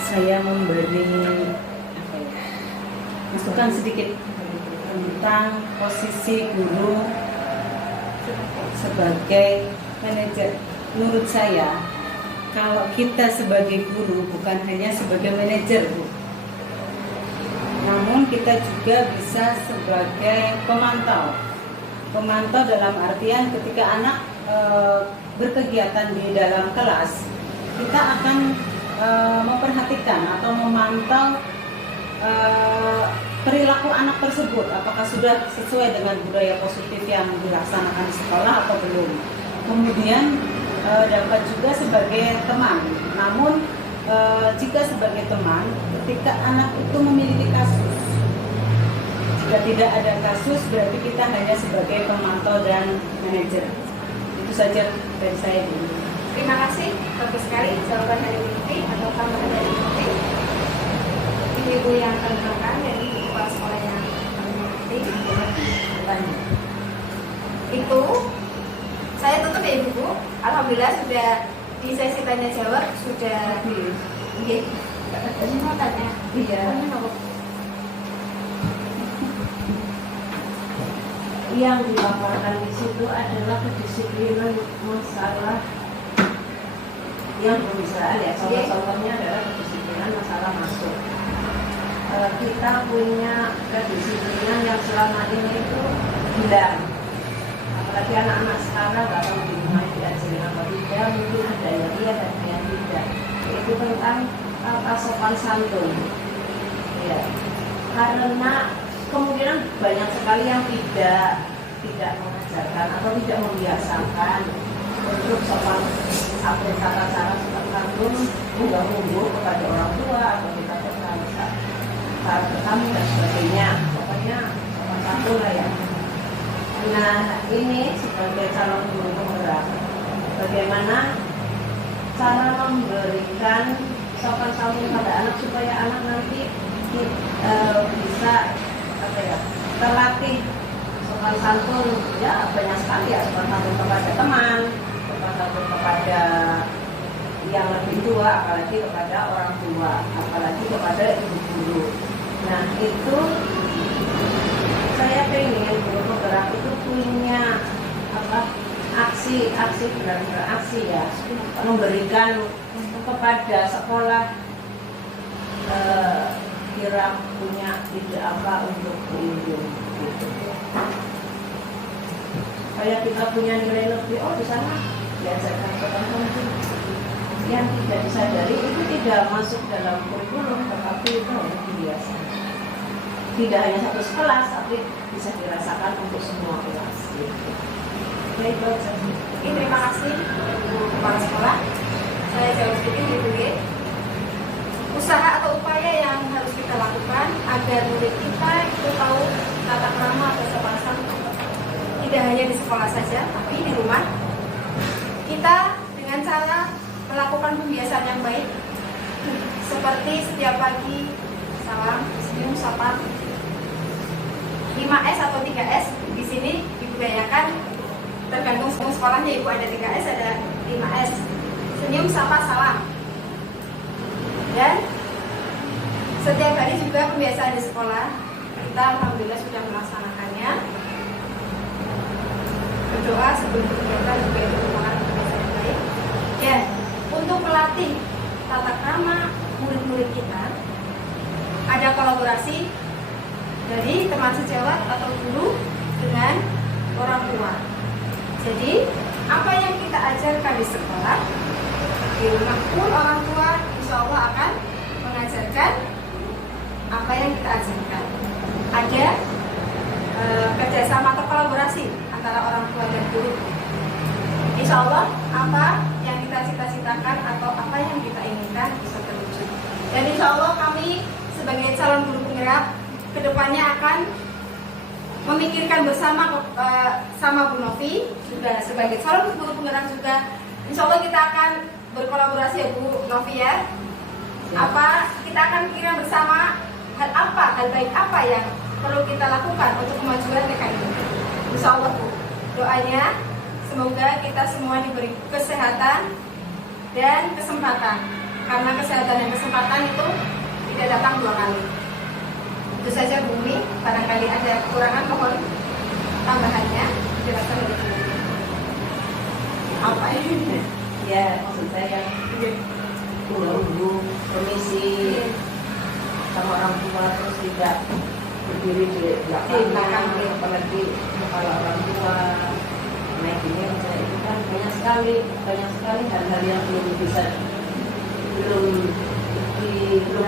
Saya memberi masukan sedikit tentang posisi guru sebagai manajer. Menurut saya, kalau kita sebagai guru bukan hanya sebagai manajer, Bu, namun kita juga bisa sebagai pemantau. Pemantau dalam artian ketika anak berkegiatan di dalam kelas, kita akan memperhatikan atau memantau perilaku anak tersebut, apakah sudah sesuai dengan budaya positif yang dilaksanakan di sekolah atau belum. Kemudian dapat juga sebagai teman. Namun jika sebagai teman, ketika anak itu memiliki kasus, jika tidak ada kasus, berarti kita hanya sebagai pemantau dan manajer. Itu saja dari saya, Bu. Terima kasih, bagus sekali jawaban dari Novi atau tambahan dari Novi. Ibu yang akan menerangkan dari kepala sekolah yang mengerti. Itu saya tutup ya Ibu. Alhamdulillah sudah di sesi tanya jawab sudah. Iya. Ini mau tanya. Iya. Yang dipaparkan di situ adalah kedisiplinan masalah yang pembicaraan ya. Contoh-contohnya adalah kedisiplinan masalah masuk. Kita punya kedisiplinan yang selama ini itu hilang. Apalagi anak-anak sekarang nggak tahu di rumah diajarin apa tidak, mungkin ada yang iya dan ada yang tidak. Itu tentang sopan santun. Ya. Karena kemungkinan banyak sekali yang tidak mengajarkan atau tidak membiasakan untuk sopan update tata cara sopan santun, unggah-ungguh kepada orang tua atau kita saat bertamu dan sebagainya. Pokoknya sopan santun lah ya. Nah ini sebagai calon guru penggerak, bagaimana cara memberikan sopan santun pada anak supaya anak nanti bisa terlatih sopan santun. Ya banyak sekali ya, sopan santun kepada teman, sopan santun kepada yang lebih tua, apalagi kepada orang tua, apalagi kepada ibu guru. Nah itu saya pengen guru penggerak itu punya aksi benar-benar aksi ya, memberikan kepada sekolah kira punya ide apa untuk melindungi gitu. Kayak kita punya nilai lebih, oh di sana diajarkan sopan santun yang tidak disadari itu tidak masuk dalam kurikulum, tetapi itu hanya biasa. Tidak hanya satu kelas, tapi bisa dirasakan untuk semua kelas. Baik, Terima kasih Ibu Kepala Sekolah. Saya jawab sedikit Ibu G. Usaha atau upaya yang harus kita lakukan agar murid kita itu tahu tata krama atau sopan santun. Tidak hanya di sekolah saja, tapi di rumah. Kita dengan cara melakukan pembiasaan yang baik, seperti setiap pagi salam, senyum, sapa. 5S atau 3S di sini dibudayakan, tergantung sekolahnya. Ibu ada 3S, ada 5S. Senyum, sapa, salam. Dan setiap hari juga pembiasaan di sekolah, kita alhamdulillah sudah melaksanakannya. Berdoa sebelum kegiatan juga itu merupakan kebiasaan yang baik. Dan untuk melatih tata krama murid-murid kita, ada kolaborasi dari teman sejawat atau guru dengan orang tua. Jadi apa yang kita ajarkan di sekolah, di rumah pun orang tua insya Allah akan mengajarkan apa yang kita ajarkan. Ada kerjasama atau kolaborasi antara orang tua dan guru. Insya Allah apa yang kita cita-citakan atau apa yang kita inginkan bisa terwujud. Dan insya Allah kami sebagai calon guru penggerak kedepannya akan memikirkan bersama sama Bu Novi juga sebagai calon guru penggerak juga. Insya Allah kita akan berkolaborasi ya Bu Novi ya. Kita akan pikirkan bersama hal baik apa yang perlu kita lakukan untuk kemajuan TK ini. Insya Allah Bu, doanya semoga kita semua diberi kesehatan dan kesempatan, karena kesehatan dan kesempatan itu tidak datang dua kali. Itu saja Bu Umi, barangkali ada kekurangan mohon tambahannya dijelaskan oleh Bu Umi. Apa ini? Ya, maksud saya guru, komisi sama orang tua terus tidak berdiri di belakang, apalagi kepala orang tua. Nah ini saya itu kan banyak sekali hal-hal yang belum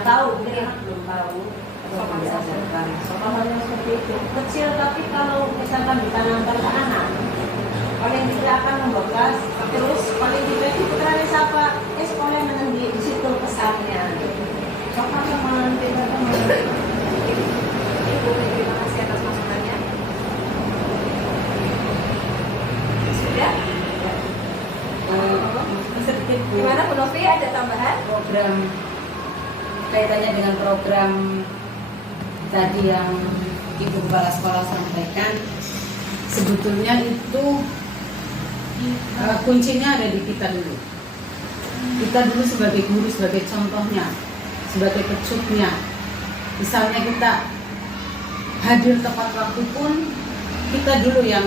tahu, mungkin anak belum tahu atau diajarkan. Soalnya seperti itu kecil, tapi kalau misalkan ditanamkan ke anak, paling tidak akan membekas. Terus paling tidak itu putranya siapa? Sekolah yang di situ pesannya. Sama teman kita Ibu, terima kasih atas masukannya. Sudah? Sedikit Bu. Gimana Bu Novi, ada tambahan? Program kaitannya dengan program tadi yang Ibu Kepala Sekolah sampaikan, sebetulnya itu kuncinya ada di kita dulu. Kita dulu sebagai guru, sebagai contohnya, sebagai pecuknya. Misalnya kita hadir tepat waktu pun, kita dulu yang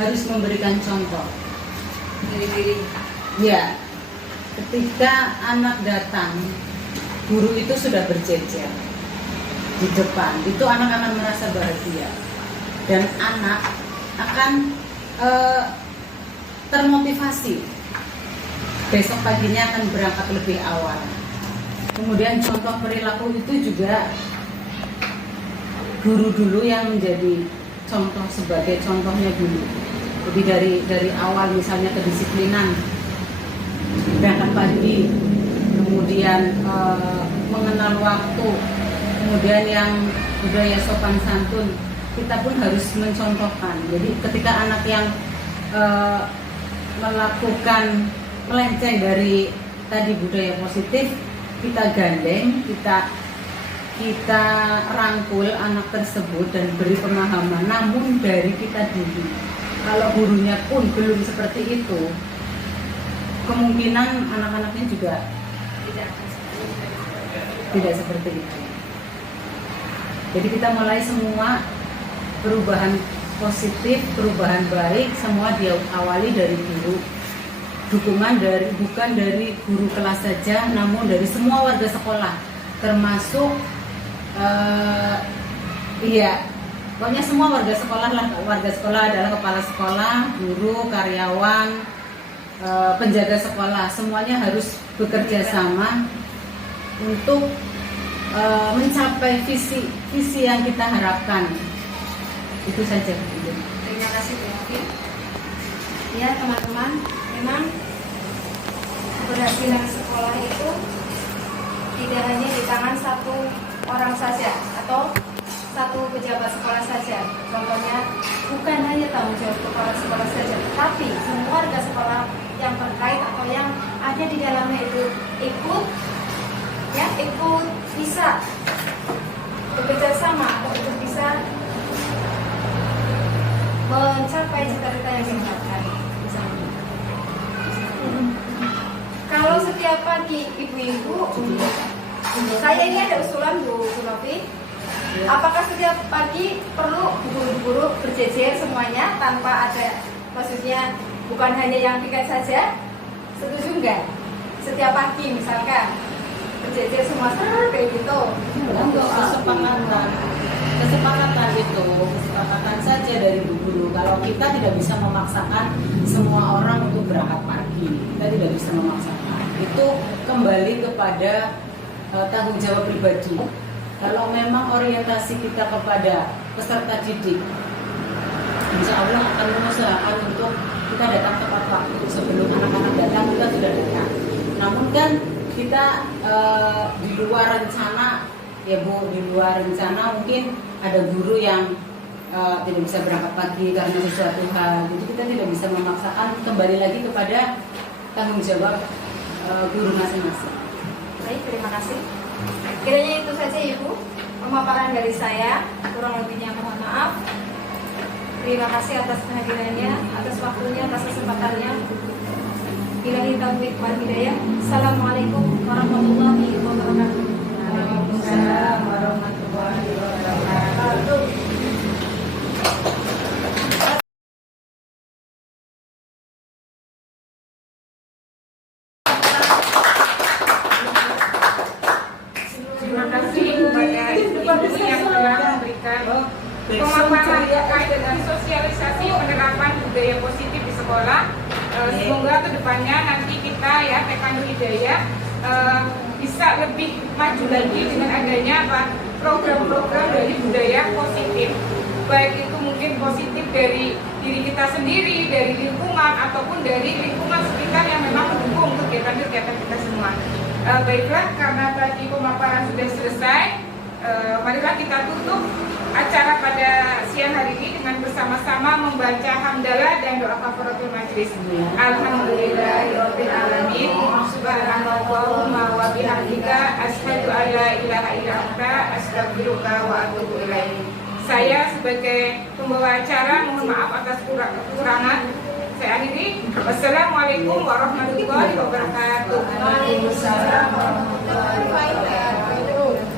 harus memberikan contoh. Diri-diri. Ya, ketika anak datang, guru itu sudah berjejer di depan. Itu anak-anak merasa bahagia dan anak akan termotivasi. Besok paginya akan berangkat lebih awal. Kemudian contoh perilaku itu juga guru dulu yang menjadi contoh, sebagai contohnya dulu. Jadi dari awal misalnya kedisiplinan, berangkat pagi, kemudian mengenal waktu, kemudian yang budaya sopan santun, kita pun harus mencontohkan. Jadi ketika anak yang melakukan melenceng dari tadi budaya positif, kita gandeng, kita rangkul anak tersebut dan beri pemahaman. Namun dari kita dulu, kalau gurunya pun belum seperti itu, kemungkinan anak-anaknya juga tidak seperti itu. Jadi kita mulai semua perubahan positif, perubahan baik, semua diawali dari guru. Dukungan bukan dari guru kelas saja, namun dari semua warga sekolah, termasuk pokoknya semua warga sekolah lah. Warga sekolah adalah kepala sekolah, guru, karyawan, penjaga sekolah, semuanya harus bekerja sama untuk mencapai visi yang kita harapkan. Itu saja. Terima kasih Bu Novi. Ya teman-teman, memang keberhasilan sekolah itu tidak hanya di tangan satu orang saja atau satu pejabat sekolah saja. Contohnya bukan hanya tanggung jawab kepala sekolah saja, tapi semua warga sekolah yang terkait atau yang ada di dalamnya itu ikut bisa bekerja sama atau ikut bisa mencapai cita-cita yang diharapkan. Kalau setiap pagi ibu-ibu, saya ini ada usulan Bu Novi. Apakah setiap pagi perlu guru-guru berjejer semuanya tanpa ada, maksudnya bukan hanya yang tiket saja? Setuju enggak? Setiap pagi misalkan berjejer semua kayak gitu. Untuk kesepakatan saja dari guru. Kalau kita tidak bisa memaksakan semua orang untuk berangkat pagi, kita tidak bisa memaksakan. Itu kembali kepada tanggung jawab pribadi. Kalau memang orientasi kita kepada peserta didik, insya Allah akan mengusahakan untuk kita datang tepat waktu. Sebelum anak-anak datang, kita sudah datang. Namun kan kita di luar rencana, ya Bu, di luar rencana mungkin ada guru yang tidak bisa berangkat pagi karena sesuatu hal. Jadi kita tidak bisa memaksakan, kembali lagi kepada tanggung jawab guru masing-masing. Baik, terima kasih. Kiranya itu saja Ibu pemaparan dari saya. Kurang lebihnya mohon maaf. Terima kasih atas kehadirannya, atas waktunya, atas kesempatannya. Billahi taufiq wal hidayah. Assalamualaikum warahmatullahi wabarakatuh. Waalaikumsalam warahmatullahi wabarakatuh. Terima kasih kepada ibu yang telah memberikan pemaparan terkait dengan sosialisasi penerapan budaya positif di sekolah. Semoga kedepannya nanti kita ya Tekanul Hidayah bisa lebih maju lagi dengan adanya program-program dari budaya positif. Baik itu mungkin positif dari diri kita sendiri, dari lingkungan ataupun dari lingkungan sekitar yang memang mendukung kegiatan-kegiatan kita semua. Baiklah, karena tadi pemaparan sudah selesai, marilah kita tutup acara pada siang hari ini dengan bersama-sama membaca hamdalah dan doa kafaratul majlis. Alhamdulillahirabbil alamin. Subhanallahumma wa bihamdika asyhadu an la ilaha illa anta astaghfiruka wa atubu ilaik. Saya sebagai pembawa acara mohon maaf atas kekurangan. Saya akhiri. Wassalamualaikum warahmatullahi wabarakatuh. Waalaikumsalam warahmatullahi wabarakatuh.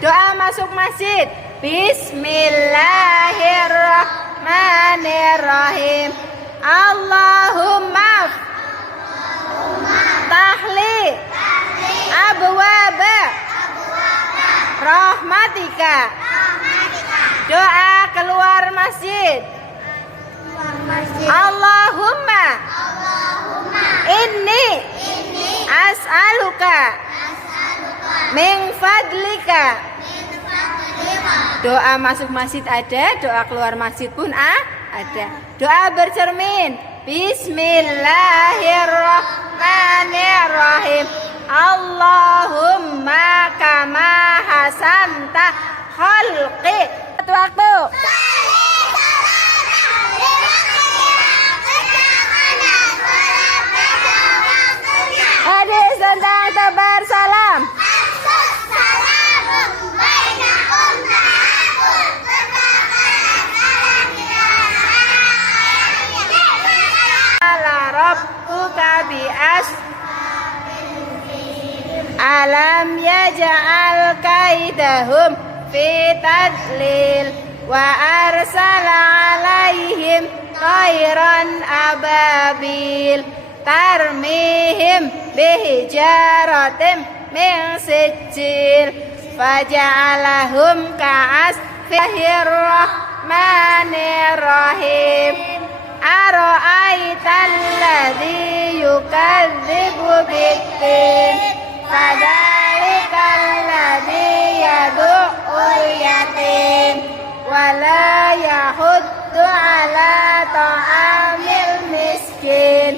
Doa masuk masjid. Bismillahirrahmanirrahim. Allahumma tahli abwaba rahmatika. Doa keluar masjid. Allahumma inni as'aluka min fadlika. Doa masuk masjid ada, doa keluar masjid pun ada. Doa bercermin. Bismillahirrahmanirrahim. Allahumma kama hasanta khalqi. Waktu. Hadis tentang tebar salam. Alam yaj'al kaidahum fi tadlil wa arsala alaihim tayran ababil tarmihim bihijaratim min sijil faja'alahum ka'asfihir rahmanir rahim. Ara'aital ladzi yukadzibu bid-din fadzalikal ladzi yad'ul yatim wa la yahuddu ala ta'amil miskin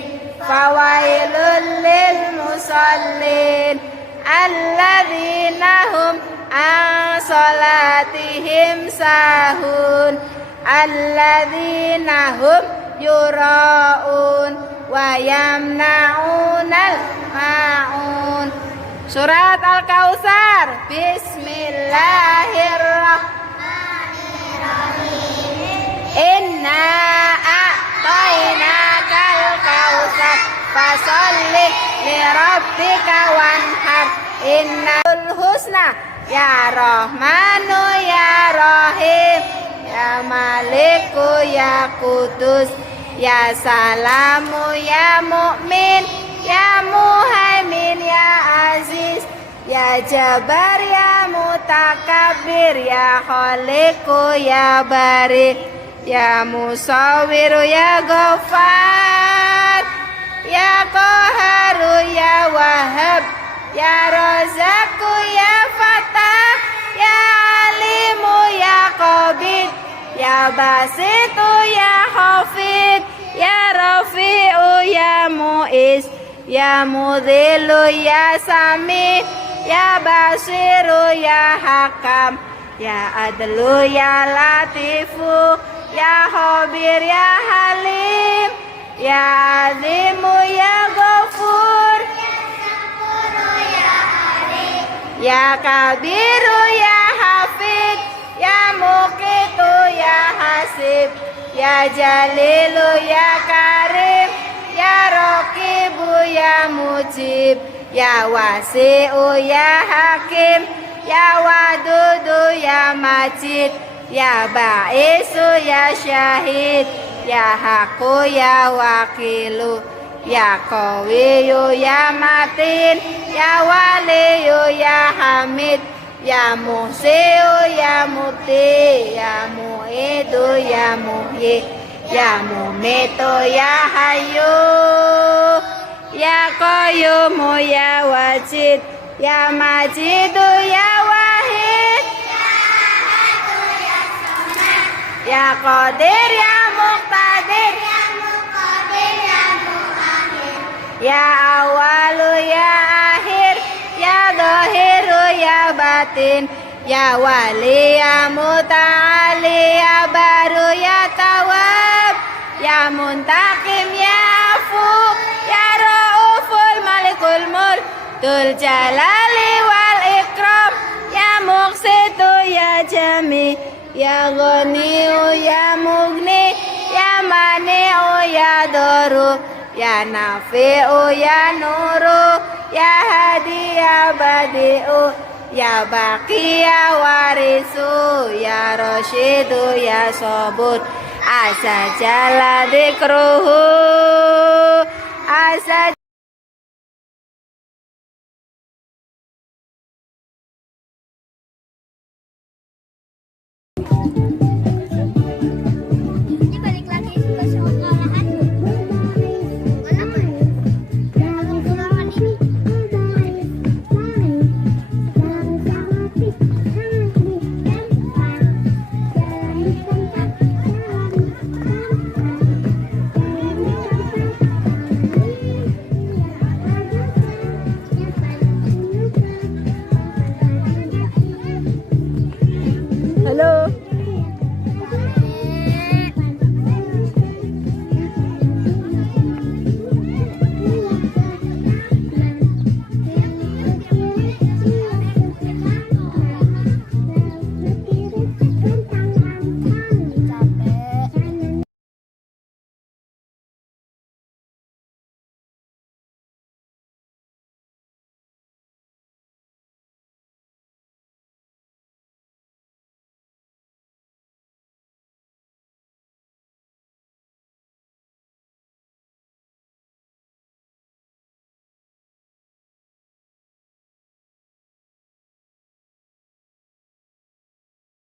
fawailul lil musallin alladzina hum an salatihim sahun alladzina hum yura'un wa yamna'unal ma'un. Surat Al-Kautsar. Bismillahirrahmanirrahim. Inna a'tainakal kautsar fasolli li rabbika wanhar innal husna ya Rahmanu ya Rahim ya Maliku ya Kudus ya Salamu ya Mu'min ya Muhaimin ya Aziz ya Jabar ya Mutakabbir ya Khaliqu ya Bari ya Musawwiru ya Ghaffar ya Qaharu ya Wahhab ya Razzaqu ya Fatah ya Alimu ya Qabid ya Basitu ya Hafid ya Rafi'u ya Mu'iz ya Mudhillu ya Sami ya Basiru ya Hakam ya Adlu ya Latifu ya Khabir ya Halim ya Azimu ya Ghafur ya Kabiru ya Hafid ya Muqitu ya Hasib ya Jalilu ya Karim ya Raqibu ya Mujib ya Wasi'u ya Hakim ya Wadudu ya Majid ya Ba'isu ya Syahid ya Haqqu ya Wakilu ya Qawiyu ya Matin ya Waliyu ya Hamid ya Muhsiu ya Mubti ya Mu'idu ya Muhyi ya Mumitu ya Hayyu ya Qayyumu ya Wajid ya Majidu ya Wahid ya Qadir ya Muqtadir ya Awalu ya Akhir ya Zahiru ya Batin ya Wali ya Muta'ali ya Baru ya Tawab ya Muntakim ya Afu ya Rauful Malikul Mulk Dzul Jalali wal Ikram ya Muqsitu ya Jami ya Ghaniyu ya Mughni ya Mani'u ya Daru ya Nafi'u ya Nuru ya Hadi ya Badi'u ya Baqi ya Warisu ya Rasyidu ya Sabur asa jala dzikruhu asa